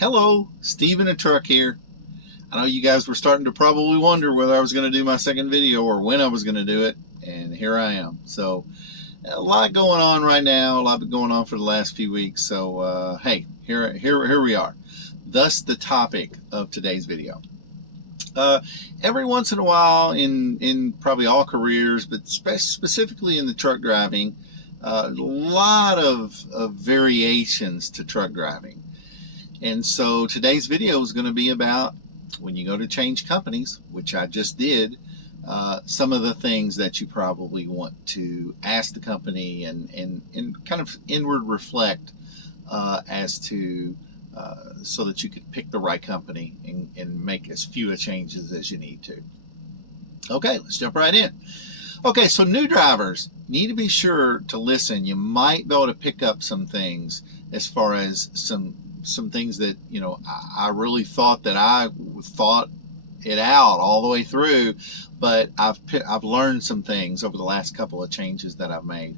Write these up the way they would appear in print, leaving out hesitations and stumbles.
Hello, Steve in a truck here. I know you guys were starting to probably wonder whether I was going to do my second video or when I was going to do it, and here I am. So, a lot going on right now, a lot been going on for the last few weeks. So, hey, here we are. Thus, the topic of today's video. Every once in a while, in probably all careers, but specifically in the truck driving, a lot of variations to truck driving. And so today's video is going to be about when you go to change companies, which I just did, some of the things that you probably want to ask the company and kind of inward reflect as to so that you can pick the right company and make as few changes as you need to. Okay, let's jump right in. Okay, so new drivers need to be sure to listen. You might be able to pick up some things as far as some things that, you know, I really thought that I thought it out all the way through, but I've learned some things over the last couple of changes that I've made.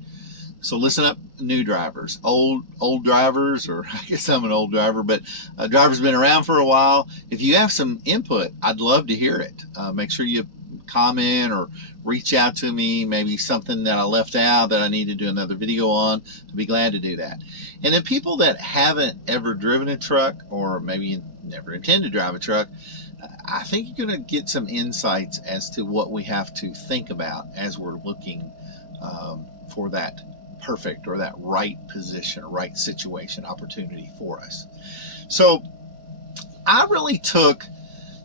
So listen up, new drivers, old drivers, or I guess I'm an old driver, but drivers been around for a while. If you have some input, I'd love to hear it. Make sure you comment or reach out to me, maybe something that I left out that I need to do another video on. I'd be glad to do that. And then people that haven't ever driven a truck, or maybe you never intend to drive a truck, I think you're going to get some insights as to what we have to think about as we're looking for that perfect or that right position or right situation opportunity for us. So I really took,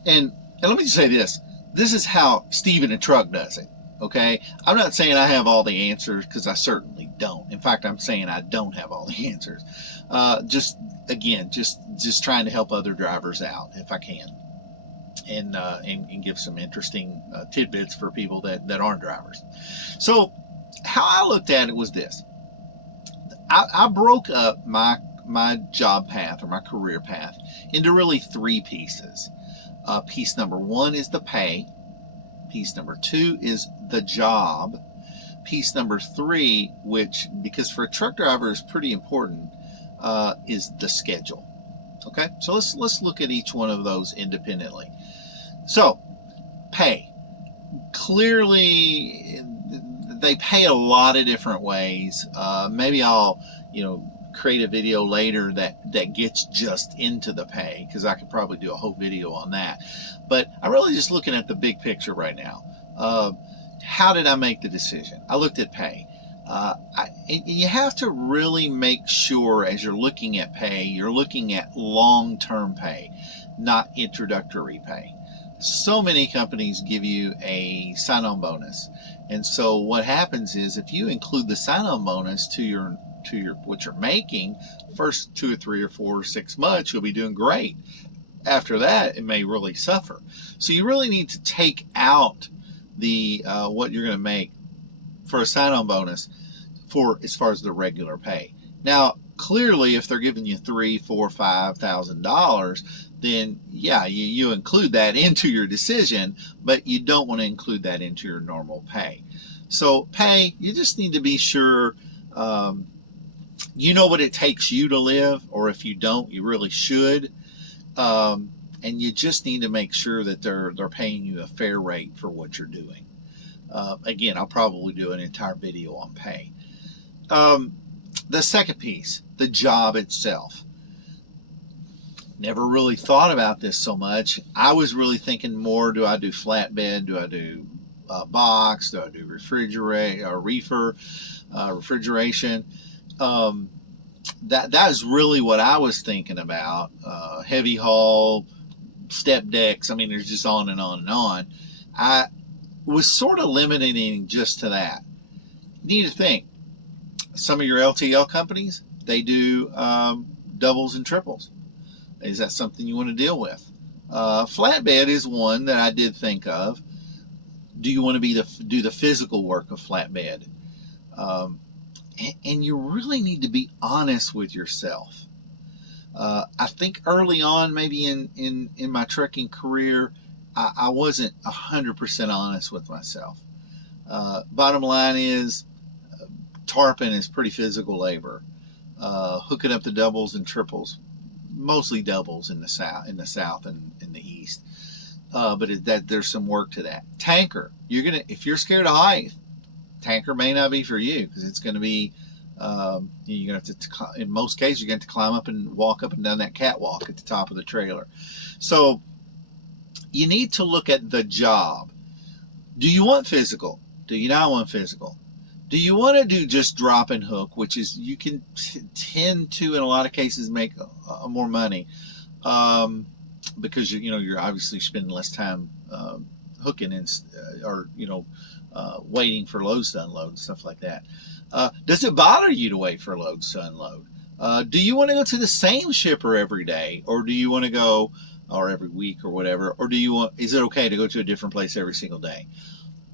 and let me just say this is how Steve in a truck does it. Okay, I'm not saying I have all the answers, because I certainly don't. In fact, I'm saying I don't have all the answers. Just trying to help other drivers out if I can, and give some interesting tidbits for people that aren't drivers. So how I looked at it was this. I broke up my job path, or my career path, into really three pieces. Piece number one is the pay. Piece number two is the job. Piece number three, which, because for a truck driver is pretty important, is the schedule. Okay, so let's look at each one of those independently. So, pay. Clearly, they pay a lot of different ways. Maybe I'll, create a video later that gets just into the pay, because I could probably do a whole video on that. But I'm really just looking at the big picture right now. How did I make the decision? I looked at pay. And you have to really make sure, as you're looking at pay, you're looking at long-term pay, not introductory pay. So many companies give you a sign-on bonus. And so what happens is, if you include the sign-on bonus to your what you're making, first 2 or 3 or 4 or 6 months, you'll be doing great. After that, it may really suffer. So you really need to take out the what you're going to make for a sign-on bonus for as far as the regular pay. Now, clearly, if they're giving you $3,000, $4,000, $5,000, then yeah, you include that into your decision, but you don't want to include that into your normal pay. So pay, you just need to be sure you know what it takes you to live, or if you don't, you really should. And you just need to make sure that they're paying you a fair rate for what you're doing. Again, I'll probably do an entire video on pay. The second piece, the job itself. Never really thought about this so much. I was really thinking more, do I do flatbed? Do I do box? Do I do refrigeration? That is really what I was thinking about. Heavy haul, step decks. I mean, there's just on and on and on. I was sort of limiting just to that. You need to think. Some of your LTL companies, they do doubles and triples. Is that something you want to deal with? Flatbed is one that I did think of. Do you want to do the physical work of flatbed? And you really need to be honest with yourself. I think early on, maybe in my trucking career, I wasn't 100% honest with myself. Bottom line is, tarping is pretty physical labor. Hooking up the doubles and triples, mostly doubles in the south and in the east. But there's some work to that. Tanker, if you're scared of height, tanker may not be for you, because it's going to be you're going to have to, in most cases, you're going to have to climb up and walk up and down that catwalk at the top of the trailer. So you need to look at the job. Do you want physical? Do you not want physical? Do you want to do just drop and hook, which is you can tend to, in a lot of cases, make more money because you're obviously spending less time hooking or waiting for loads to unload and stuff like that. Does it bother you to wait for loads to unload? Do you want to go to the same shipper every day, or do you want to go, or every week or whatever, or is it okay to go to a different place every single day?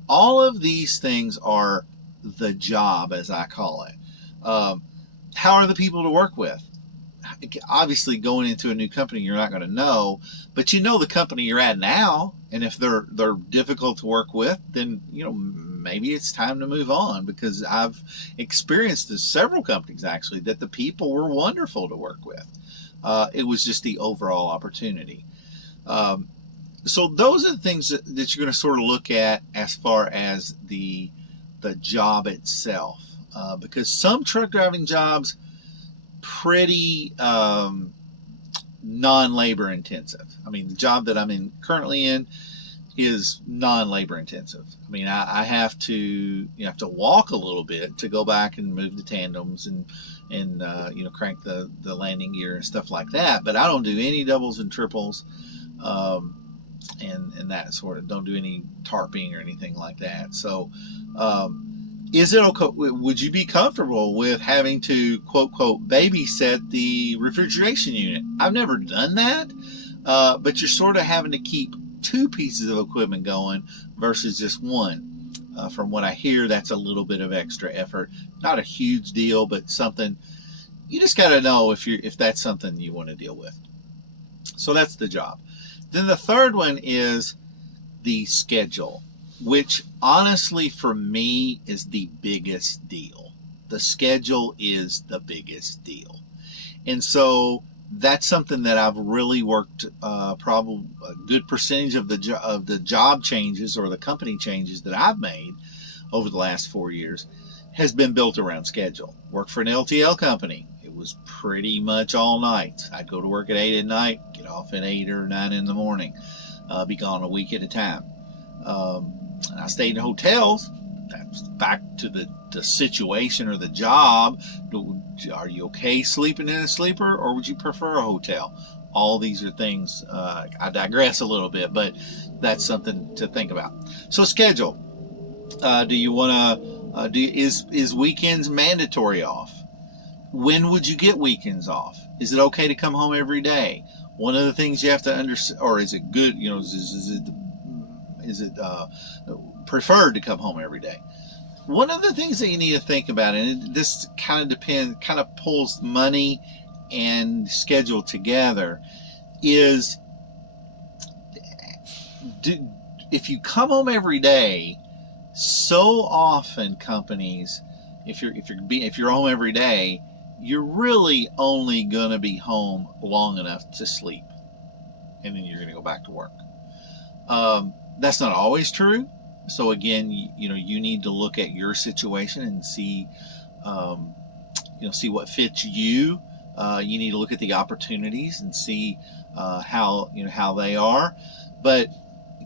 All of these things are the job, as I call it. How are the people to work with? Obviously, going into a new company, you're not going to know, but you know the company you're at now, and if they're difficult to work with, then maybe it's time to move on, because I've experienced this several companies actually that the people were wonderful to work with. It was just the overall opportunity. So those are the things that you're going to sort of look at as far as the job itself, because some truck driving jobs pretty non-labor intensive. I mean, the job that I'm currently in is non-labor intensive. I mean, I have to walk a little bit to go back and move the tandems and crank the landing gear and stuff like that. But I don't do any doubles and triples, and that sort of, don't do any tarping or anything like that. So, is it okay? Would you be comfortable with having to quote babysit the refrigeration unit? I've never done that, but you're sort of having to keep two pieces of equipment going versus just one. From what I hear, that's a little bit of extra effort. Not a huge deal, but something you just got to know if that's something you want to deal with. So that's the job. Then the third one is the schedule, which honestly for me is the biggest deal. The schedule is the biggest deal. And so that's something that I've really worked, probably a good percentage of the job changes or the company changes that I've made over the last 4 years has been built around schedule. Worked for an LTL company. It was pretty much all night. I'd go to work at 8 at night, get off at 8 or 9 in the morning, be gone a week at a time. And I stayed in hotels. That's back to the situation or the job. Are you okay sleeping in a sleeper, or would you prefer a hotel? All these are things, I digress a little bit, but that's something to think about. So schedule. Do you want to, is weekends mandatory off? When would you get weekends off? Is it okay to come home every day? One of the things you have to understand, or is it good, is it preferred to come home every day? One of the things that you need to think about, and this kind of pulls money and schedule together, is if you come home every day, so often companies, if you're home every day, you're really only going to be home long enough to sleep, and then you're going to go back to work. That's not always true. So again, you need to look at your situation and see what fits you. You need to look at the opportunities and see how they are. But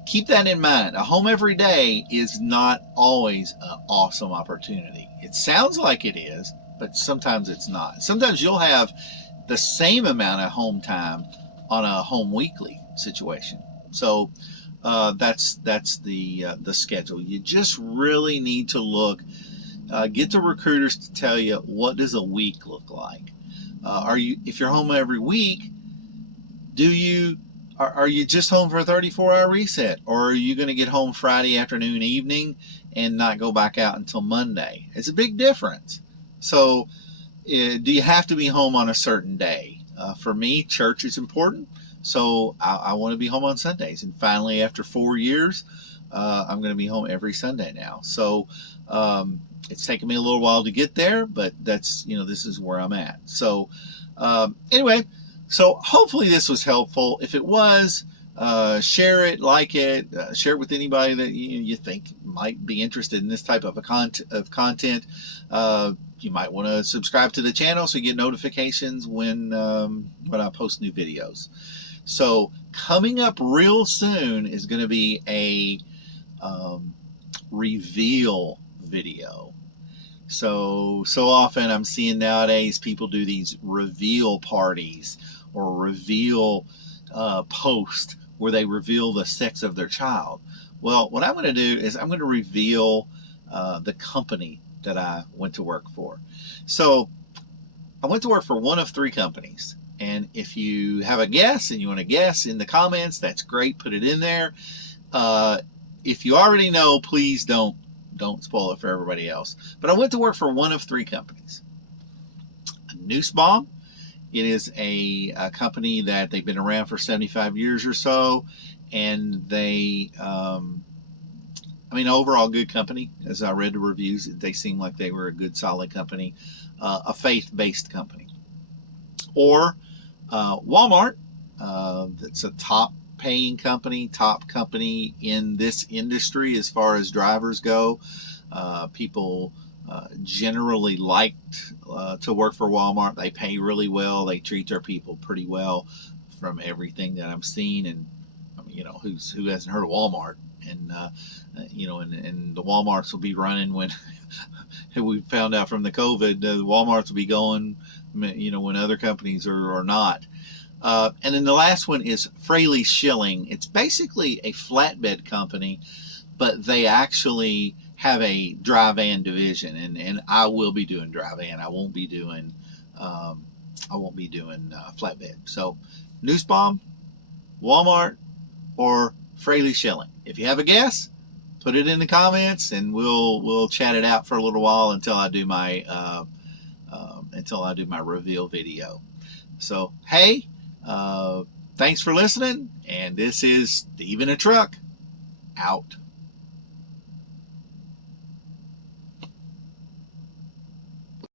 keep that in mind. A home every day is not always an awesome opportunity. It sounds like it is, but sometimes it's not. Sometimes you'll have the same amount of home time on a home weekly situation. So that's the schedule. You just really need to look, get the recruiters to tell you, what does a week look like? If you're home every week, are you just home for a 34-hour reset, or are you going to get home Friday afternoon, evening, and not go back out until Monday? It's a big difference. So do you have to be home on a certain day? For me, church is important. So I want to be home on Sundays. And finally, after 4 years, I'm going to be home every Sunday now. So it's taken me a little while to get there, but that's, this is where I'm at. So anyway, So hopefully this was helpful. If it was, share it, like it, share it with anybody that you think might be interested in this type of content. You might want to subscribe to the channel so you get notifications when I post new videos. So coming up real soon is going to be a reveal video. So often I'm seeing nowadays people do these reveal parties or reveal posts where they reveal the sex of their child. Well, what I'm going to do is I'm going to reveal the company that I went to work for. So I went to work for one of 3 companies. And if you have a guess and you want to guess in the comments, that's great. Put it in there. If you already know, please don't spoil it for everybody else. But I went to work for one of 3 companies. Nussbaum. It is a company that they've been around for 75 years or so, and they, overall good company. As I read the reviews, they seem like they were a good, solid company, a faith-based company. Or Walmart. That's a top-paying company, top company in this industry as far as drivers go. People generally liked to work for Walmart. They pay really well. They treat their people pretty well from everything that I'm seeing. And who hasn't heard of Walmart? And and the Walmarts will be running when we found out from the COVID, the Walmarts will be going, when other companies are not. And then the last one is Fraley Schilling. It's basically a flatbed company, but they actually have a dry van division, and I will be doing dry van. I won't be doing flatbed. So Nussbaum, Walmart, or Fraley Schilling. If you have a guess, put it in the comments, and we'll chat it out for a little while until I do my reveal video. So hey, thanks for listening, and this is Steve in a Truck out.